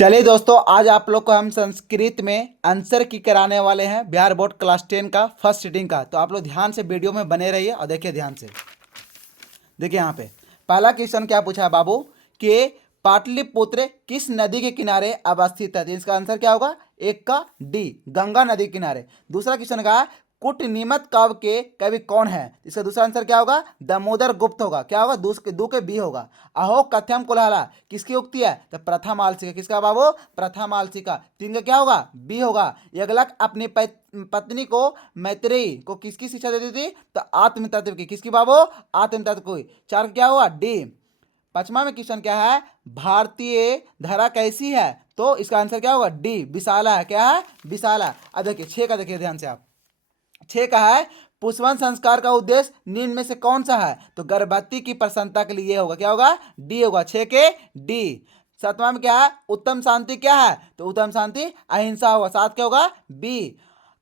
चलिए दोस्तों, आज आप लोग को हम संस्कृत में आंसर की कराने वाले हैं बिहार बोर्ड क्लास 10 का फर्स्ट सीटिंग का। तो आप लोग ध्यान से वीडियो में बने रहिए और देखिए ध्यान से। देखिए यहाँ पे पहला क्वेश्चन क्या पूछा है बाबू कि पाटलिपुत्र किस नदी के किनारे अवस्थित है। तो इसका आंसर क्या होगा? एक का डी, गंगा नदी के किनारे। दूसरा क्वेश्चन का कुटनीमत काव्य के कवि कौन है। इसका दूसरा आंसर क्या होगा? दामोदर गुप्त होगा। क्या होगा? दू के बी होगा। अहो कथ्यम कुलाला किसकी उक्ति है? तो प्रथमालसिका। किसका बाबू? प्रथमालसिका। तीन का क्या होगा? बी होगा। यगलक अपनी पत्नी को मैत्रेयी को किसकी शिक्षा देती थी? तो आत्म तत्व की। किसकी बाबू? आत्म तत्व की। चार का क्या हुआ? डी। पांचवा में क्वेश्चन क्या है? भारतीय धरा कैसी है? तो इसका आंसर क्या होगा? डी, विशाला है। क्या है? विशाला। अब देखिए छह का, देखिए ध्यान से आप। छह का है पुष्पन संस्कार का उद्देश्य निम्न में से कौन सा है? तो गर्भवती की प्रसन्नता के लिए होगा। क्या होगा? डी होगा। छह के डी। सातवां में क्या है? उत्तम शांति क्या है? तो उत्तम शांति अहिंसा होगा। सात क्या होगा? बी।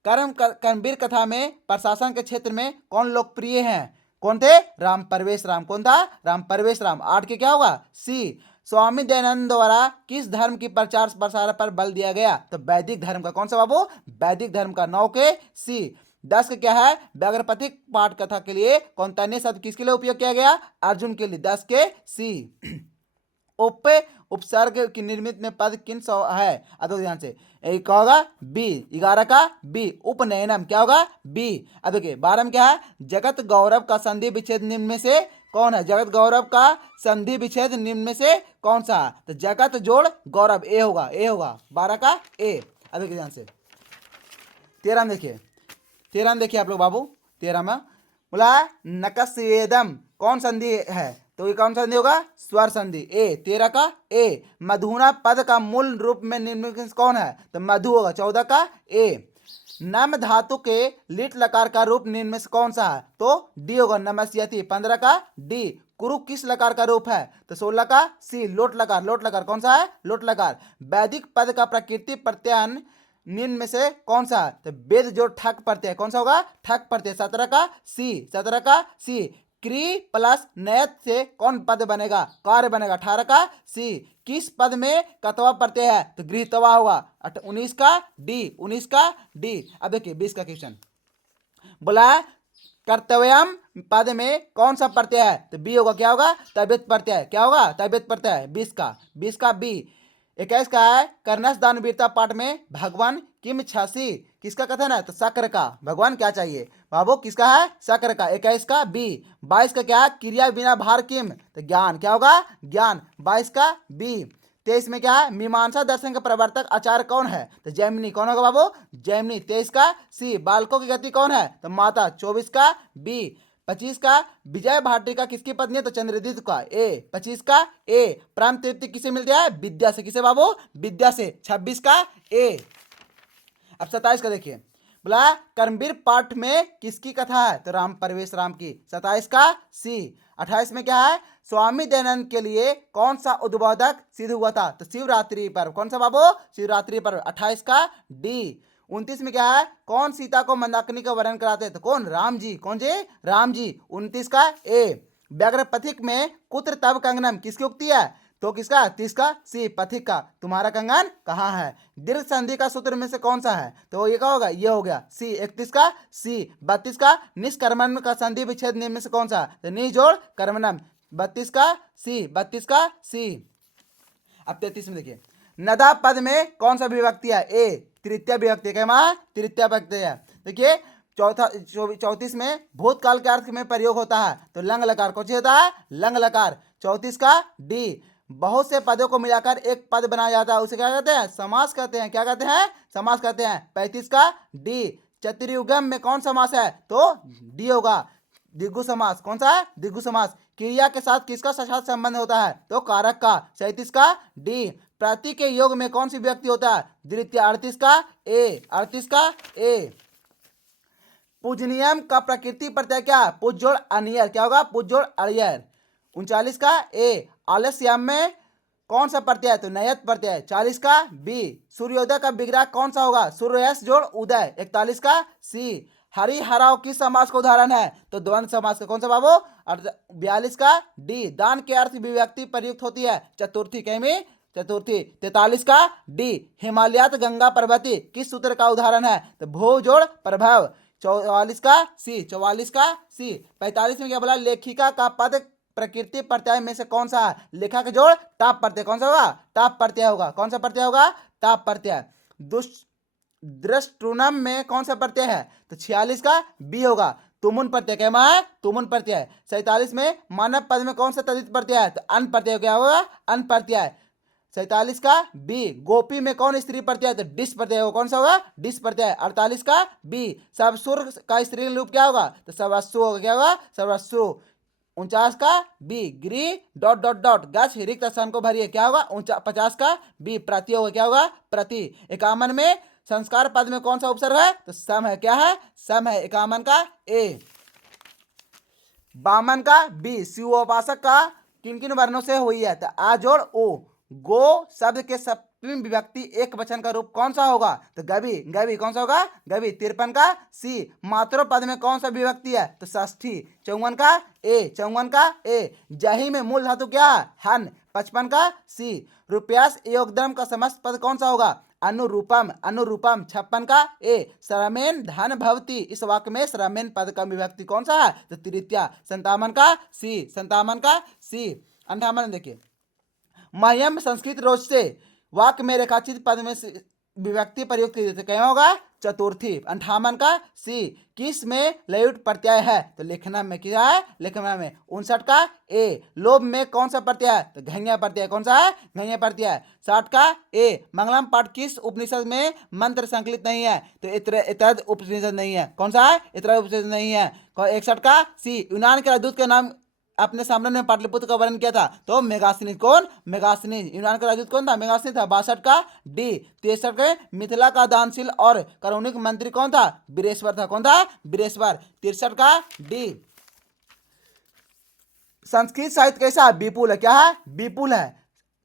कर्मवीर कथा में प्रशासन के क्षेत्र में कौन लोकप्रिय हैं? कौन थे? राम परवेश राम। कौन था? राम परवेश राम। आठ के क्या होगा? सी। स्वामी दयानंद द्वारा किस धर्म की प्रचार प्रसार पर बल दिया गया? तो वैदिक धर्म का। कौन सा बाबू? वैदिक धर्म का। नौ के सी। 10 का क्या है? व्याघ्रपथिक पाठ कथा के लिए कौनतान्य शब्द किसके लिए उपयोग किया गया? अर्जुन के लिए। 10 के सी। उप उपसर्ग की निर्मित में पद किन सौ है? अब देखो ध्यान से। एक होगा बी। 11 का बी, उपनयनम। क्या होगा? बी। अब देखिए 12 में क्या है? जगत गौरव का संधि विच्छेद निम्न में से कौन है? जगत गौरव का संधि विच्छेद निम्न में से कौन सा है? तो जगत जोड़ गौरव। ए होगा। ए होगा 12 का ए। अब देखिए ध्यान से 13 में देखिए। 13 में देखिए आप लोग बाबू। 13 में बोला नकस्वेदम कौन संधि है? तो ये कौन संधि होगा? स्वर संधि। ए। 13 का ए। मधुना पद का मूल रूप में निम्नलिखित कौन है? तो मधु होगा। 14 का ए। नम धातु के लिट लकार का रूप निम्न में से कौन सा है? तो डी होगा। नमस्यति। 15 का डी। कुरु किस लकार का रूप है? तो 16 का सी, लोट लकार। लोट लकार कौन सा है? लोट लकार। वैदिक पद का प्रकृति प्रत्ययन निम्न में से कौन सा? तो वेद जो ठक प्रत्यय। कौन सा होगा? ठक प्रत्यय। 17 का सी। 17 का सी। क्री प्लस नयत से कौन पद बनेगा? कार्य बनेगा। 18 का सी। किस पद में कतवा प्रत्यय है? तो गृहतवा होगा। 19 का डी। 19 का डी। अब देखिए 20 का क्वेश्चन बोला कर्तव्यम पद में कौन सा प्रत्यय है? तो बी होगा। क्या होगा? तबियत प्रत्यय। क्या होगा? तबियत प्रत्यय। 20 का बी। 21 का है कर्णस दानवीरता पाठ में भगवान किम छासी किसका कथन है? तो शक्र का। भगवान क्या चाहिए बाबू? किसका है? शक्र का। 21 का बी। 22 का क्या है? क्रिया बिना भार किम? तो ज्ञान। क्या होगा? ज्ञान। 22 का बी। 23 में क्या है? मीमांसा दर्शन का प्रवर्तक आचार्य कौन है? तो जैमिनी। कौन होगा बाबू? जैमिनी। 23 का सी। बालकों की गति कौन है? तो माता। 24 का बी। 25 का विजय भाटिका किसकी पत्नी है? तो चंद्रदीप का। ए। 25 का ए। प्राण तृप्ति किसे मिलती है? विद्या से। किसे बाबू? विद्या से। 26 का ए। अब 27 का देखिए बोला कर्मवीर पाठ में किसकी कथा है? तो राम परवेश राम की। 27 का सी। 28 में क्या है? स्वामी दयानंद के लिए कौन सा उद्बोधक सिद्ध हुआ था? तो शिवरात्रि पर्व। कौन सा बाबू? शिवरात्रि पर्व। 28 का डी। 29 में क्या है? कौन सीता को मंदाकिनी का वर्णन कराते हैं? तो कौन? राम जी। कौन जी? राम जी। 29 का ए। व्याघ्रपथिक में कुत्र तव कंगनम किसकी उक्ति है? तो किसका? 30 का सी। पथिक का। तुम्हारा कंगन कहाँ है? दीर्घ संधि का सूत्र में से कौन सा है? तो ये क्या होगा? ये हो गया सी। 31 का सी। 32 का निष्कर्मण का संधि विच्छेद निम्न में से कौन सा? तो नि जोड़ कर्मणम। 32 का सी। 32 का सी। अब 33 में देखिए नदा पद में कौन सा विभक्ति है? ए। तृतीय विभक्ति। क्या मां? तृतीय विभक्ति है। देखिए चौथा 34 में भूतकाल के अर्थ में प्रयोग होता है। तो लंग लकार। कौन सी होता है? लंग लकार। 34 का डी। बहुत से पदों को मिलाकर एक पद बनाया जाता है, उसे क्या कहते हैं? समास कहते हैं। क्या कहते हैं? समास कहते हैं। 35 का डी। चतुर्युगम में कौन समास है? तो डी होगा। द्विगु समास। कौन सा है? द्विगु समास। क्रिया के साथ किसका साथ संबंध होता है? तो कारक का। 37 का डी। प्रति के योग में कौन सी व्यक्ति होता है? द्वितीय। 38 का ए। 38 का ए। पूजनियम का प्रकृति प्रत्यय क्या? पुज जोड़ अनियर। क्या होगा? पुज जोड़ अरियर। 39 का ए। आलस्यम में कौन सा प्रत्यय? तो नयत प्रत्यय। 40 का बी। सूर्योदय का विग्रह कौन सा होगा? सूर्यस जोड़ उदय। 41 का सी। हरि हराव किस समास का उदाहरण है? तो द्वंद्व समास का। कौन सा बाबू? 42 का डी। दान के अर्थ विभक्ति प्रयुक्त होती है चतुर्थी के में चतुर्थी। 43 का डी हिमालयात गंगा पर्वती किस सूत्र का उदाहरण है? तो भू जोड़ प्रभाव। 44 का सी, 44 का सी। 45 में क्या बोला? लेखिका का पद प्रकृति प्रत्यय में से कौन सा है? लेखा के जोड़ टाप प्रत्यय, कौन सा होगा? टाप प्रत्यय होगा। कौन सा प्रत्यय होगा? टाप प्रत्यय। दृष्टुनम में कौन सा प्रत्यय है? तो 46 का बी होगा, तुमुन प्रत्यय। क्या है? तुमुन प्रत्यय। 47 में मानव पद में कौन सा तद्धित प्रत्यय है? तो अन प्रत्यय। क्या होगा? अन प्रत्यय। 47 का बी गोपी में कौन स्त्री प्रत्यय है? तो डिस प्रत्यय होगा। कौन सा होगा? डिस प्रत्यय। 48 का बी सबसुर का स्त्रीलिंग रूप क्या होगा? तो सर्वस्व होगा। क्या होगा? सर्वस्व। 49 का बी गृह डॉट डॉट डॉट गछ रिक्त स्थान को भरिए। क्या होगा? 50 का बी प्रति होगा। क्या होगा? प्रति। 51 में संस्कार पद में कौन सा उपसर्ग है? तो सम है। क्या है? सम है। 51 का ए। 52 का बी शिवोपासक का किन किन वर्णों से हुई है? तो आ जोड़ ओ। गो शब्द के सप्तमी विभक्ति एक वचन का रूप कौन सा होगा? तो गवि। गवि कौन सा होगा? गवि। 53 का सी मातृ पद में कौन सा विभक्ति है? तो षष्ठी। 54 का ए। 54 का ए जही में मूल धातु क्या है? हन। 55 का सी रुपयास योगदान का समस्त पद कौन सा होगा? अनुरूपम। अनुरूपम। 56 का ए श्रमेन धन भवती इस वाक्य में श्रमेन पद का विभक्ति कौन सा है? तो तृतीया। 57 का सी। 57 का सी। 58 देखिए मह्यम संस्कृत रोज से वाक्य में रेखाचित पद में विभक्ति प्रयुक्त की जाती है। क्या होगा? चतुर्थी। 58 का सी किस में लयुट प्रत्यय है? तो लेखना में क्या है? लेखना में। 59 का ए लोभ में कौन सा प्रत्यय है? तो घैया प्रत्यय। कौन सा है? घैया प्रत्यय। 60 का ए मंगलम पाठ किस उपनिषद में मंत्र संकलित नहीं है? तो इतर उपनिषद नहीं है। कौन सा है? इतर उपनिषद नहीं है। 61 का सी यूनान के राजदूत के नाम अपने साम्राज्य में पाटलिपुत्र का वर्णन किया था? तो मेगासनी। कौन? मेगासनी। यूनान का राजदूत कौन था? मेगासनी था। 62 का डी 63 के मिथिला का दानशील और कानूनिक मंत्री कौन था? बीरेश्वर था। कौन था? बीरेश्वर। 63 का डी संस्कृत साहित्य कैसा है? विपुल है। क्या है? विपुल है।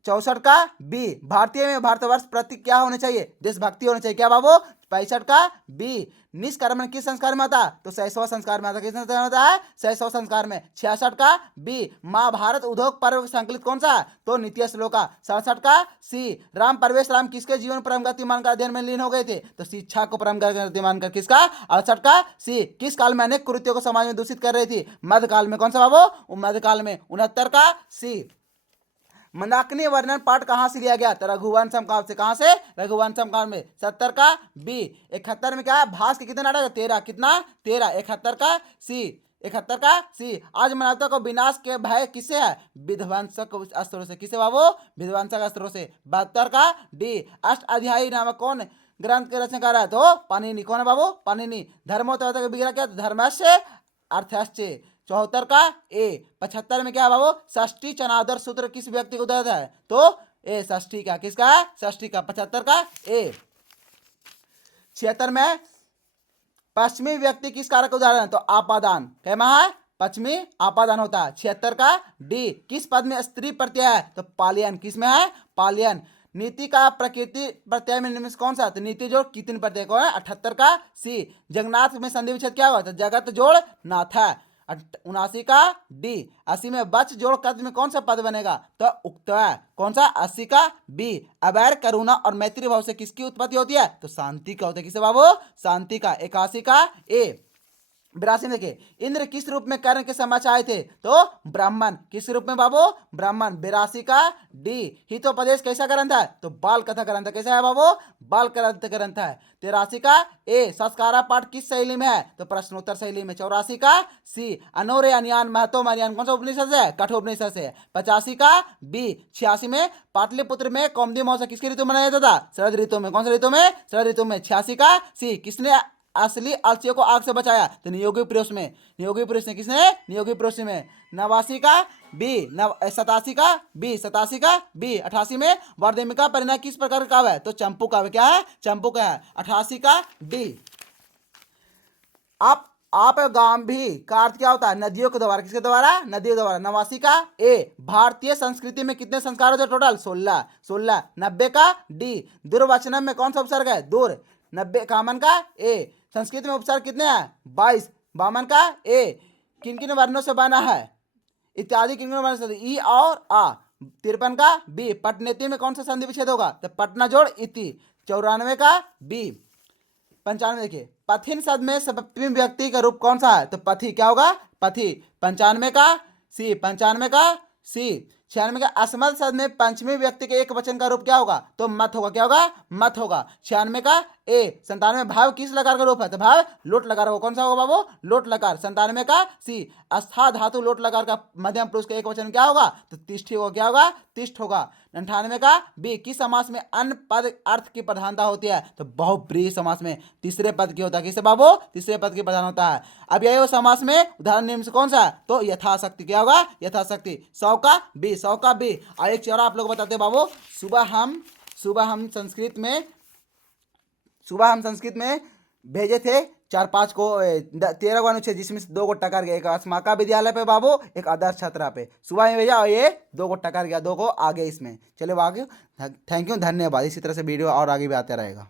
64 का बी भारतीय में भारतवर्ष प्रति क्या होने चाहिए? देशभक्ति होनी चाहिए। क्या बाबू? 65 का बी निष्कर्मण किस संस्कार में आता? तो शैशव संस्कार में आता। किस संस्कार में आता है? शैशव संस्कार में। 66 का बी महाभारत उद्योग पर्व संकलित कौन सा? तो नीति श्लोका। 67 का सी राम प्रवेश राम किसके जीवन परम गतिमान का अध्ययन में लीन हो गए थे? तो शिक्षा को परम गतिमान कर किसका? 68 का सी किस काल में अनेक कुरीतियों को समाज में दूषित कर रही थी? मध्यकाल में। कौन सा बाबू? मध्यकाल में। 69 का सी मंदाकिनी वर्णन पाठ कहां से लिया गया? तो रघुवंशम काल से। कहां से? रघुवंशम काल में। 70 का बी 71 में क्या है? भास के कितने नाटक? 13। कितना? 13। 71 का सी 71 का सी आज मानवता को विनाश के भय किससे है? विध्वंसक अस्त्रों से। किसे बाबू? विध्वंसक अस्त्रों से। 72 का डी अष्ट अध्यायी नामक कौन ग्रंथ के रचनाकार है? तो पाणिनि। कौन है बाबू? पाणिनि। धर्मोत्तरता का विग्रह क्या? धर्मस्य अर्थस्य। 74 का ए। 75 में क्या है बाबू? षष्ठी चनादर सूत्र किस व्यक्ति को उदाहरण है? तो ए षष्ठी का। किसका है? षष्ठी का। 75 का ए। 76 में पश्चिमी व्यक्ति किस कारक का उदाहरण है? तो आपादान। क्या है? पश्चिमी आपादान होता है। 76 का डी किस पद में स्त्री प्रत्यय है? तो पालियन। किस में है? पालियन। नीति का प्रकृति प्रत्यय में निम्न कौन सा? तो नीति जोड़ कितने प्रत्यय को है? 78 का सी जगन्नाथ में संधि विच्छेद क्या हुआ? तो जगत जोड़ नाथ है। 79 का डी 80 में बच जोड़ कद में कौन सा पद बनेगा? तो उक्त है। कौन सा? 80 का बी अवैर करुणा और मैत्री भाव से किसकी उत्पत्ति होती है? तो शांति का होता है। किसे बाबू? शांति का। 81 का ए। 82 में देखिए इंद्र किस रूप में कर्ण के समक्ष आए थे? तो ब्राह्मण। किस रूप में बाबू? ब्राह्मण। 82 का डी हितोपदेश कैसा ग्रंथ है? तो बाल कथा ग्रंथ। कैसा है बाबू? बाल कथा ग्रंथ है। 83 का ए संस्कारा पाठ किस शैली में है? तो प्रश्नोत्तर शैली में। 84 का सी अनोरे अनियान महतो मरियान कौन सा उपनिषद से? कठोपनिषद से। 85 का बी 86 में पाटलिपुत्र में कौमुदी महोत्सव किसकी ऋतु मनाया जाता था? शरद ऋतु में। कौन सा ऋतु में? शरद ऋतु में। 86 का सी किसने असली आलसियों को आग से बचाया? तो नियोगी पुरुष में। नियोगी पुरुष ने। किसने? नियोगी पुरुष में। 89 का बी 87 का बी 87 का बी 88 में वर्धमिका परिणय किस प्रकार का काव्य है? तो चंपू काव्य। क्या है? चंपू का है। 88 का डी आप गांभी का अर्थ क्या होता है? नदियों के द्वारा। किसके द्वारा? नदियों के द्वारा। 89 का ए भारतीय संस्कृति में कितने संस्कार होते हैं टोटल? 16। 90 का डी दुर्वचनम में कौन सा उपसर्ग है? दूर। 90 51 का ए संस्कृत में उपसर्ग कितने हैं? 22। 52 का ए किन किन वर्णों से बना है? इत्यादि किन किन वर्णों से? ई और आ। 53 का बी। पटनेती में कौन सा संधि विच्छेद होगा? तो पटना जोड़ इति। 94 का बी। 95 देखिए, पथिन शब्द में सप्तमी व्यक्ति का रूप कौन सा है? तो पथि। क्या होगा? पथि। 95 का सी। 95 का सी। 96 का अस्मत् शब्द में पंचमी व्यक्ति के एक वचन का रूप क्या होगा? तो मत होगा। क्या होगा? मत होगा। 96 का ए। 97 भाव किस लकार का रूप है? तो भाव लोट लकार होगा। कौन सा होगा बाबू? लोट लकार। 97 का सी। अस्था धातु लोट लकार का मध्यम पुरुष का एक वचन क्या होगा? तो तिष्ठि होगा। क्या होगा? तिष्ठ होगा। 98 का बी। किस समास में अन्य पद अर्थ की प्रधानता होती है? तो बहुब्रीहि समास में तीसरे पद की होता है। किससे बाबू? तीसरे पद की प्रधान होता है। अब यही वो समास में उदाहरण निम्न से कौन सा है? तो यथाशक्ति। क्या होगा? यथाशक्ति। 100 का बी। 100 का बी। और एक चौरा आप लोग बताते बाबू, सुबह हम संस्कृत में भेजे थे 4-5 को 13 को अनुच्छेद, जिसमें से 2 को टकर गया। एक अस्माका विद्यालय पे बाबू, एक आदर्श छात्रा पे सुबह में भेजा, और ये 2 को टकर गया, 2 को आगे इसमें। चलिए आगे। थैंक यू, धन्यवाद। इसी तरह से वीडियो और आगे भी आते रहेगा।